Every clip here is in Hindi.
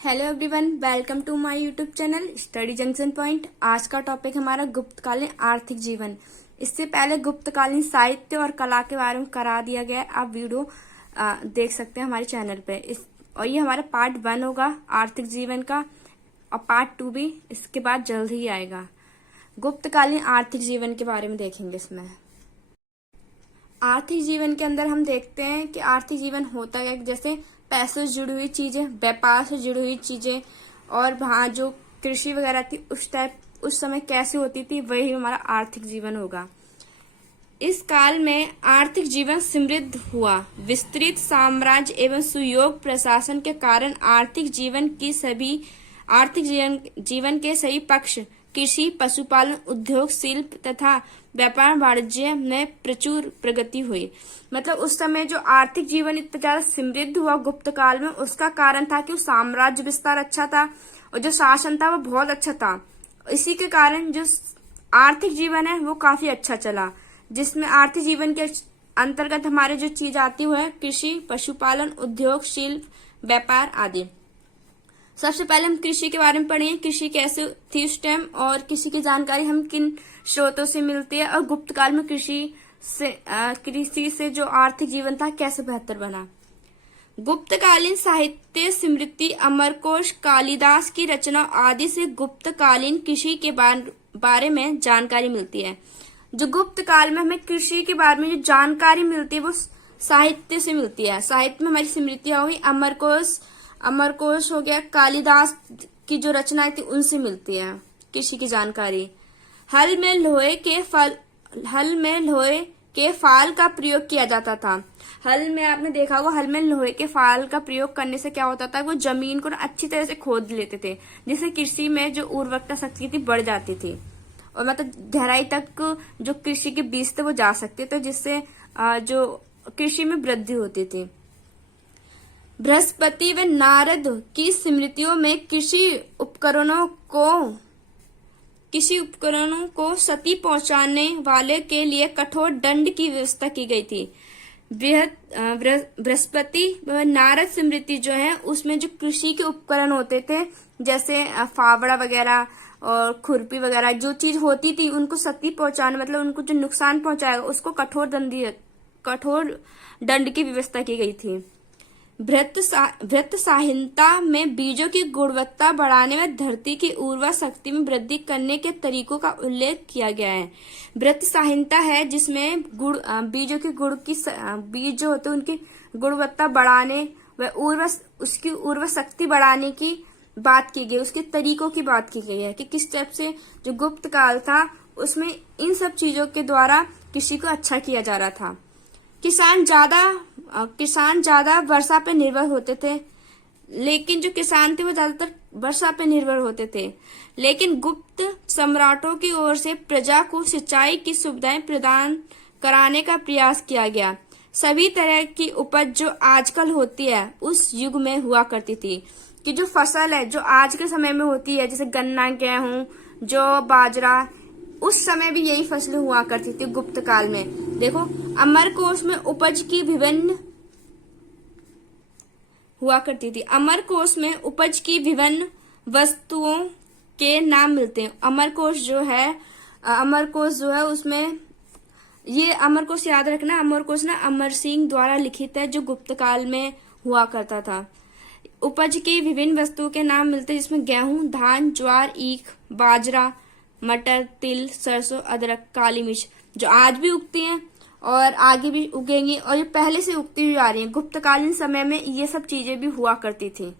Hello everyone, welcome to my YouTube channel Study Junction Point. आज का टॉपिक हमारा गुप्तकालीन आर्थिक जीवन। इससे पहले गुप्तकालीन साहित्य और कला के बारे में करा दिया गया है। आप वीडियो देख सकते हैं हमारे चैनल पे। और ये हमारा पार्ट 1 होगा आर्थिक जीवन का, और पार्ट 2 भी इसके बाद जल्द ही आएगा। गुप्तकालीन आर्थिक जीवन के बारे में देखेंगे। इसमें आर्थिक जीवन के अंदर हम देखते हैं कि आर्थिक जीवन होता है जैसे पैसों से जुड़ी हुई चीजें, व्यापार से जुड़ी हुई चीजें, और वहाँ जो कृषि वगैरह थी उस समय कैसे होती थी, वही हमारा आर्थिक जीवन होगा। इस काल में आर्थिक जीवन समृद्ध हुआ। विस्तृत साम्राज्य एवं सुयोग प्रशासन के कारण आर्थिक जीवन के सभी पक्ष कृषि, पशुपालन, उद्योग, शिल्प तथा व्यापार वाणिज्य में प्रचुर प्रगति हुई। मतलब उस समय जो आर्थिक जीवन इतना ज्यादा समृद्ध हुआ गुप्त काल में, उसका कारण था कि साम्राज्य विस्तार अच्छा था और जो शासन था वो बहुत अच्छा था। इसी के कारण जो आर्थिक जीवन है वो काफी अच्छा चला, जिसमें आर्थिक जीवन के अंतर्गत हमारे जो चीज आती है कृषि, पशुपालन, उद्योग, शिल्प, व्यापार आदि। सबसे पहले हम कृषि के बारे में पढ़ेंगे, कृषि कैसे थी उस टाइम और कृषि की जानकारी हम किन स्रोतों से मिलती है, और गुप्त काल में कृषि से जो आर्थिक जीवन था कैसे बेहतर बना। गुप्तकालीन साहित्य स्मृति, अमरकोश, कालिदास की रचना आदि से गुप्तकालीन कृषि के बारे में जानकारी मिलती है। जो गुप्त काल में हमें कृषि के बारे में जो जानकारी मिलती है वो साहित्य से मिलती है। साहित्य में हमारी स्मृतियां हुई, अमरकोश हो गया, कालिदास की जो रचनाएं थी उनसे मिलती है कृषि की जानकारी। हल में लोहे के फाल का प्रयोग किया जाता था। हल में आपने देखा होगा, हल में लोहे के फाल का प्रयोग करने से क्या होता था, वो जमीन को अच्छी तरह से खोद लेते थे, जिससे कृषि में जो उर्वरकता शक्ति थी बढ़ जाती थी, और मतलब गहराई तक जो कृषि के बीज थे वो जा सकते थे, जिससे जो कृषि में वृद्धि होती थी। बृहस्पति व नारद की स्मृतियों में कृषि उपकरणों को क्षति पहुंचाने वाले के लिए कठोर दंड की व्यवस्था की गई थी। बृहस्पति व नारद स्मृति जो है उसमें जो कृषि के उपकरण होते थे, जैसे फावड़ा वगैरह और खुरपी वगैरह, जो चीज होती थी उनको क्षति पहुंचाने, मतलब उनको जो नुकसान पहुंचाएगा उसको कठोर दंड की व्यवस्था की गई थी। वृत्त संहिता में बीजों की गुणवत्ता बढ़ाने में धरती की उर्वरा शक्ति में वृद्धि करने के तरीकों का उल्लेख किया गया है। वृत्त संहिता है जिसमें बीजों की बीज जो होते हैं उनकी गुणवत्ता बढ़ाने व उसकी उर्वरा शक्ति बढ़ाने की बात की गई, उसके तरीकों की बात की गई है कि किस टाइप से जो गुप्त काल था उसमें इन सब चीजों के द्वारा कृषि को अच्छा किया जा रहा था। किसान ज्यादा वर्षा पे निर्भर होते थे, लेकिन जो किसान थे वो ज्यादातर वर्षा पे निर्भर होते थे। लेकिन गुप्त सम्राटों की ओर से प्रजा को सिंचाई की सुविधाएं प्रदान कराने का प्रयास किया गया। सभी तरह की उपज जो आजकल होती है उस युग में हुआ करती थी, कि जो फसल है जो आज के समय में होती है, जैसे गन्ना, गेहूं, जौ, बाजरा, उस समय भी यही फसलें हुआ करती थी गुप्त काल में। देखो, अमरकोश में उपज की विभिन्न हुआ करती थी। अमरकोश में उपज की विभिन्न वस्तुओं के नाम मिलते हैं। अमरकोश जो है उसमें ये अमरकोश याद रखना, अमरकोश ना अमर सिंह द्वारा लिखित है जो गुप्त काल में हुआ करता था। उपज की विभिन्न वस्तुओं के नाम मिलते हैं, जिसमें गेहूं, धान, ज्वार, ईख, बाजरा, मटर, तिल, सरसों, अदरक, काली मिर्च, जो आज भी उगती हैं और आगे भी उगेंगी, और ये पहले से उगती हुई आ रही हैं। गुप्तकालीन समय में ये सब चीजें भी हुआ करती थी।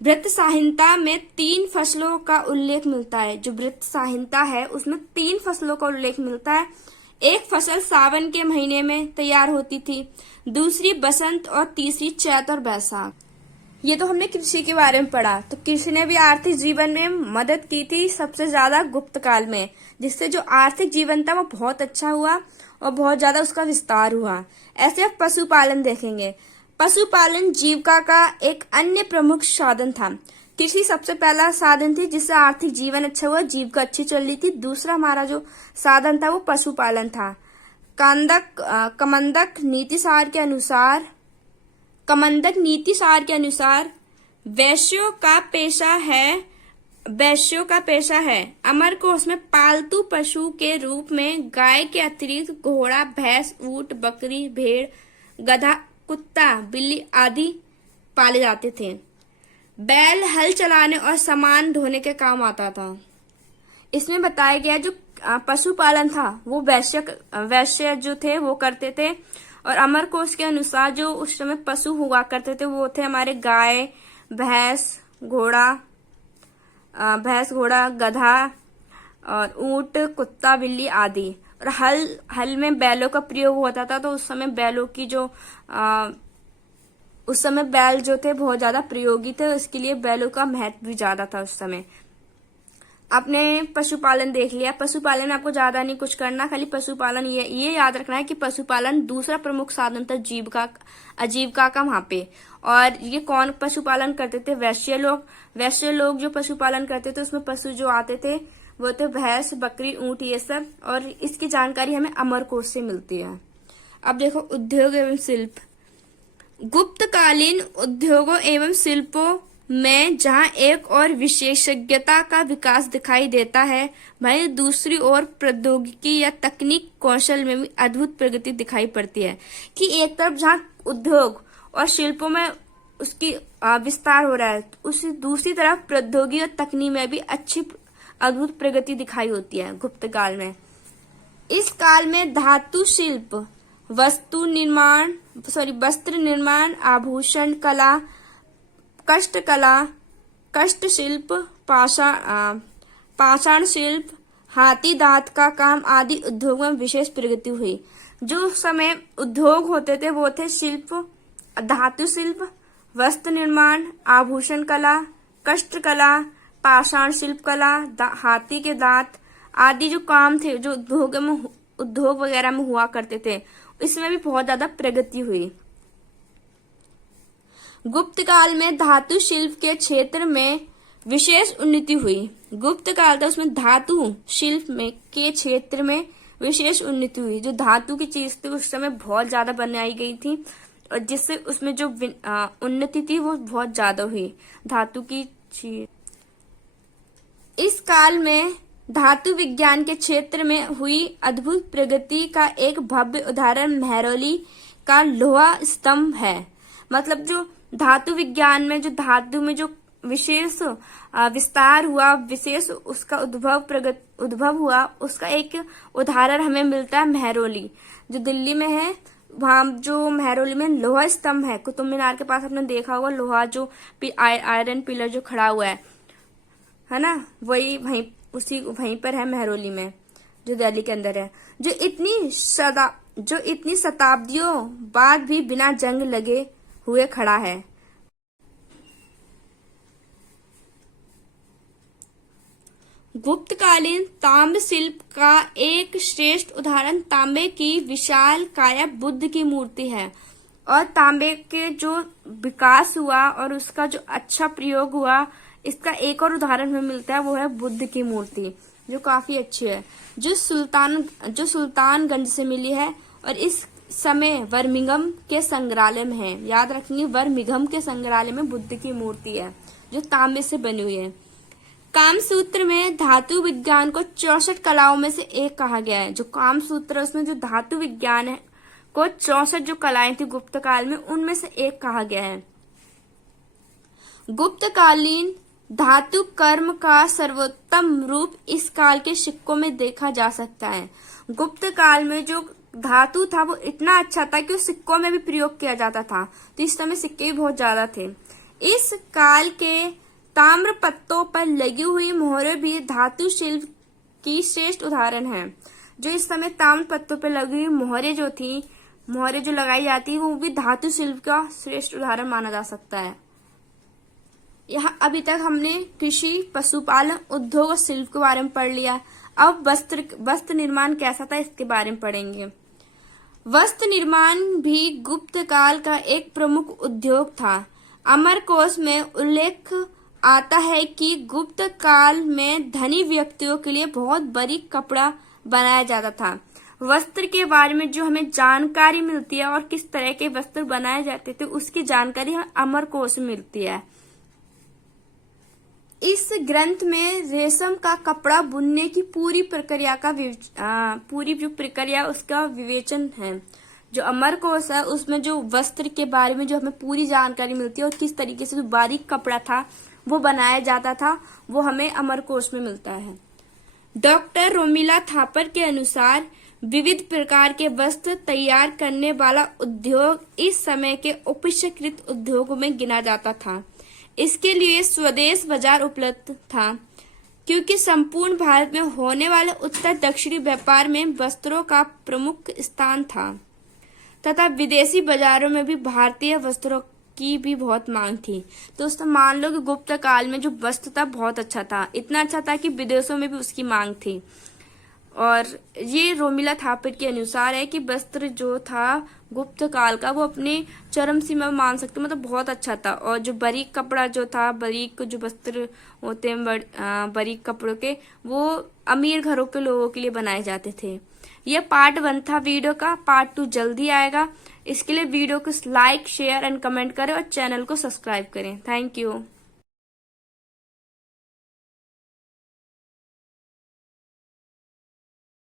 वृत्त संहिता में 3 फसलों का उल्लेख मिलता है। जो वृत्त संहिता है उसमें 3 फसलों का उल्लेख मिलता है। एक फसल सावन के महीने में तैयार होती थी, दूसरी बसंत और तीसरी चैत और बैसाख। ये तो हमने कृषि के बारे में पढ़ा। तो कृषि ने भी आर्थिक जीवन में मदद की थी सबसे ज्यादा गुप्त काल में, जिससे जो आर्थिक जीवन था वो बहुत अच्छा हुआ और बहुत ज्यादा उसका विस्तार हुआ। ऐसे अब पशुपालन देखेंगे। पशुपालन जीविका का एक अन्य प्रमुख साधन था। कृषि सबसे पहला साधन थी जिससे आर्थिक जीवन अच्छा हुआ, जीविका अच्छी चल रही थी। दूसरा हमारा जो साधन था वो पशुपालन था। कमंदक नीति सार के अनुसार वैश्यों का पेशा है वैश्यों का पेशा है। अमरकोश में पालतू पशु के रूप में गाय के अतिरिक्त घोड़ा, भैंस, ऊंट, बकरी, भेड़, गधा, कुत्ता, बिल्ली आदि पाले जाते थे। बैल हल चलाने और सामान ढोने के काम आता था। इसमें बताया गया जो पशुपालन था वो वैश्य जो थे वो करते थे। और अमरकोश के अनुसार जो उस समय पशु हुआ करते थे वो थे हमारे गाय, भैंस, घोड़ा, गधा और ऊंट, कुत्ता, बिल्ली आदि। और हल में बैलों का प्रयोग होता था। तो उस समय बैलों की उस समय बैल जो थे बहुत ज्यादा प्रयोगी थे, इसके लिए बैलों का महत्व भी ज्यादा था उस समय। आपने पशुपालन देख लिया। पशुपालन में आपको ज्यादा नहीं कुछ करना, खाली पशुपालन ये याद रखना है कि पशुपालन दूसरा प्रमुख साधन था आजीविका का वहां पे। और ये कौन पशुपालन करते थे? वैश्य लोग जो पशुपालन करते थे उसमें पशु जो आते थे वो थे भैंस, बकरी, ऊंट, ये सब। और इसकी जानकारी हमें अमरकोश से मिलती है। अब देखो उद्योग एवं शिल्प। गुप्तकालीन उद्योगों एवं शिल्पों में जहां एक और विशेषज्ञता का विकास दिखाई देता है, वहीं दूसरी ओर प्रौद्योगिकी या तकनीक कौशल में भी अद्भुत प्रगति दिखाई पड़ती है। कि एक तरफ जहां उद्योग और शिल्पों में उसकी विस्तार हो रहा है, उसी दूसरी तरफ प्रौद्योगिकी और तकनीक में भी अच्छी अद्भुत प्रगति दिखाई होती है गुप्त काल में। इस काल में धातु शिल्प, वस्त्र निर्माण, आभूषण कला, कष्ट शिल्प, पाषाण शिल्प, हाथी दांत का काम आदि उद्योगों में विशेष प्रगति हुई। जो समय उद्योग होते थे वो थे शिल्प, धातु शिल्प, वस्त्र निर्माण, आभूषण कला, कष्ट कला, पाषाण शिल्प कला, हाथी के दांत आदि जो काम थे जो उद्योग वगैरह में हुआ करते थे, इसमें भी बहुत ज्यादा प्रगति हुई। गुप्त काल में धातु शिल्प के क्षेत्र में विशेष उन्नति हुई। गुप्त काल था उसमें धातु शिल्प में के क्षेत्र में विशेष उन्नति हुई। जो धातु की चीज थी उस समय बहुत ज्यादा बनाई गई थी और जिससे उसमें जो उन्नति थी वो बहुत ज्यादा हुई धातु की चीज। इस काल में धातु विज्ञान के क्षेत्र में हुई अद्भुत प्रगति का एक भव्य उदाहरण मेहरौली का लोहा स्तंभ है। मतलब जो धातु विज्ञान में जो धातु में जो विशेष विस्तार हुआ, विशेष उसका उद्भव हुआ, उसका एक उदाहरण हमें मिलता है मेहरौली जो दिल्ली में है। वहां जो मेहरौली में लोहा स्तंभ है, कुतुब मीनार के पास आपने देखा होगा लोहा जो आयरन पिलर जो खड़ा हुआ है ना, वहीं पर है मेहरौली में जो दिल्ली के अंदर है। जो इतनी शताब्दियों बाद भी बिना जंग लगे हुए खड़ा है। गुप्तकालीन ताम्र शिल्प का एक श्रेष्ठ उदाहरण तांबे की विशाल काया बुद्ध की मूर्ति है। और तांबे के जो विकास हुआ और उसका जो अच्छा प्रयोग हुआ, इसका एक और उदाहरण हमें मिलता है, वो है बुद्ध की मूर्ति जो काफी अच्छी है, जो सुल्तानगंज से मिली है और इस समय बर्मिंघम के संग्रहालय में है। याद रखेंगे बर्मिंघम के संग्रहालय में बुद्ध की मूर्ति है जो तांबे से बनी हुई है। कामसूत्र में धातु विज्ञान को 64 कलाओं में से एक कहा गया है। जो कामसूत्र उसमें जो धातु विज्ञान है को 64 जो कलाएं थी गुप्त काल में उनमें से एक कहा गया है। गुप्तकालीन धातु कर्म का सर्वोत्तम रूप इस काल के सिक्कों में देखा जा सकता है। गुप्त काल में जो धातु था वो इतना अच्छा था कि उस सिक्कों में भी प्रयोग किया जाता था, तो इस समय सिक्के भी बहुत ज्यादा थे। इस काल के ताम्र पत्तों पर लगी हुई मोहरें भी धातु शिल्प की श्रेष्ठ उदाहरण है। जो इस समय ताम्र पत्तों पर लगी हुई मोहरें जो लगाई जाती है वो भी धातु शिल्प का श्रेष्ठ उदाहरण माना जा सकता है। यहाँ अभी तक हमने कृषि, पशुपालन, उद्योग और शिल्प के बारे में पढ़ लिया। अब वस्त्र निर्माण कैसा था इसके बारे में पढ़ेंगे। वस्त्र निर्माण भी गुप्त काल का एक प्रमुख उद्योग था। अमरकोश में उल्लेख आता है कि गुप्त काल में धनी व्यक्तियों के लिए बहुत बारीक कपड़ा बनाया जाता था। वस्त्र के बारे में जो हमें जानकारी मिलती है और किस तरह के वस्त्र बनाए जाते थे उसकी जानकारी हमें अमरकोश में मिलती है। इस ग्रंथ में रेशम का कपड़ा बुनने की पूरी प्रक्रिया का पूरी जो प्रक्रिया उसका विवेचन है। जो अमरकोश है उसमें जो वस्त्र के बारे में जो हमें पूरी जानकारी मिलती है और किस तरीके से जो बारीक कपड़ा था वो बनाया जाता था वो हमें अमरकोश में मिलता है। डॉक्टर रोमिला थापर के अनुसार विविध प्रकार के वस्त्र तैयार करने वाला उद्योग इस समय के अपेक्षाकृत उद्योगों में गिना जाता था। इसके लिए स्वदेश बाजार उपलब्ध था, क्योंकि संपूर्ण भारत में होने वाले उत्तर दक्षिणी व्यापार में वस्त्रों का प्रमुख स्थान था तथा विदेशी बाजारों में भी भारतीय वस्त्रों की भी बहुत मांग थी। तो दोस्तों मान लो कि गुप्त काल में जो वस्त्र था बहुत अच्छा था, इतना अच्छा था कि विदेशों में भी उसकी मांग थी। और ये रोमिला थापर के अनुसार है कि वस्त्र जो था गुप्त काल का वो अपनी चरम सीमा मान सकते, मतलब बहुत अच्छा था। और जो बारीक कपड़ा जो था, बारीक जो वस्त्र होते हैं बारीक कपड़ों के, वो अमीर घरों के लोगों के लिए बनाए जाते थे। यह पार्ट 1 था वीडियो का। पार्ट 2 जल्दी आएगा। इसके लिए वीडियो को लाइक, शेयर एंड कमेंट करें और चैनल को सब्सक्राइब करें। Thank you.